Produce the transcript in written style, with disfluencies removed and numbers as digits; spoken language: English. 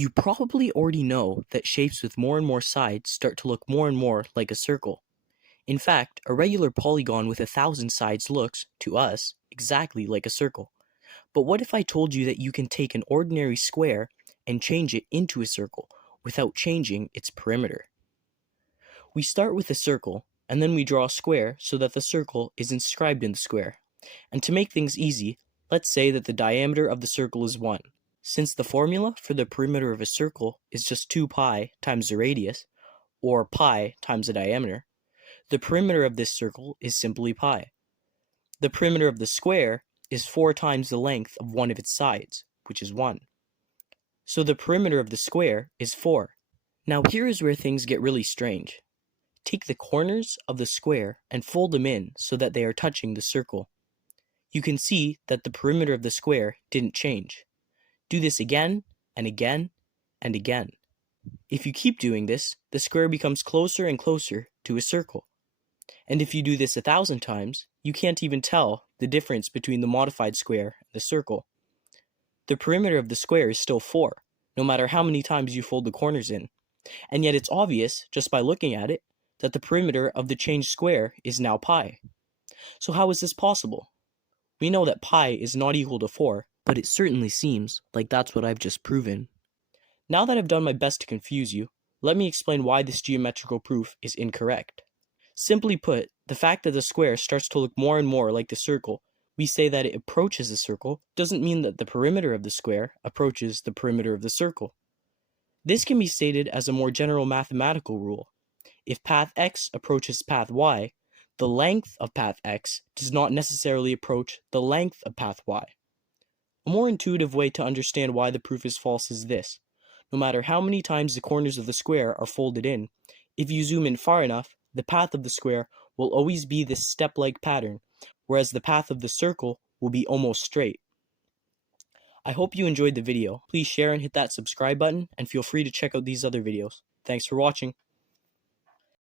You probably already know that shapes with more and more sides start to look more and more like a circle. In fact, a regular polygon with 1,000 sides looks, to us, exactly like a circle. But what if I told you that you can take an ordinary square and change it into a circle without changing its perimeter? We start with a circle, and then we draw a square so that the circle is inscribed in the square. And to make things easy, let's say that the diameter of the circle is 1. Since the formula for the perimeter of a circle is just 2 pi times the radius, or pi times the diameter, the perimeter of this circle is simply pi. The perimeter of the square is 4 times the length of one of its sides, which is 1. So the perimeter of the square is 4. Now here is where things get really strange. Take the corners of the square and fold them in so that they are touching the circle. You can see that the perimeter of the square didn't change. Do this again and again and again. If you keep doing this, the square becomes closer and closer to a circle. And if you do this 1,000 times, you can't even tell the difference between the modified square and the circle. The perimeter of the square is still 4, no matter how many times you fold the corners in. And yet it's obvious, just by looking at it, that the perimeter of the changed square is now pi. So how is this possible? We know that pi is not equal to 4, but it certainly seems like that's what I've just proven. Now that I've done my best to confuse you, let me explain why this geometrical proof is incorrect. Simply put, the fact that the square starts to look more and more like the circle, we say that it approaches the circle, doesn't mean that the perimeter of the square approaches the perimeter of the circle. This can be stated as a more general mathematical rule. If path x approaches path y, the length of path x does not necessarily approach the length of path y. A more intuitive way to understand why the proof is false is this. No matter how many times the corners of the square are folded in, if you zoom in far enough, the path of the square will always be this step-like pattern, whereas the path of the circle will be almost straight. I hope you enjoyed the video. Please share and hit that subscribe button, and feel free to check out these other videos. Thanks for watching.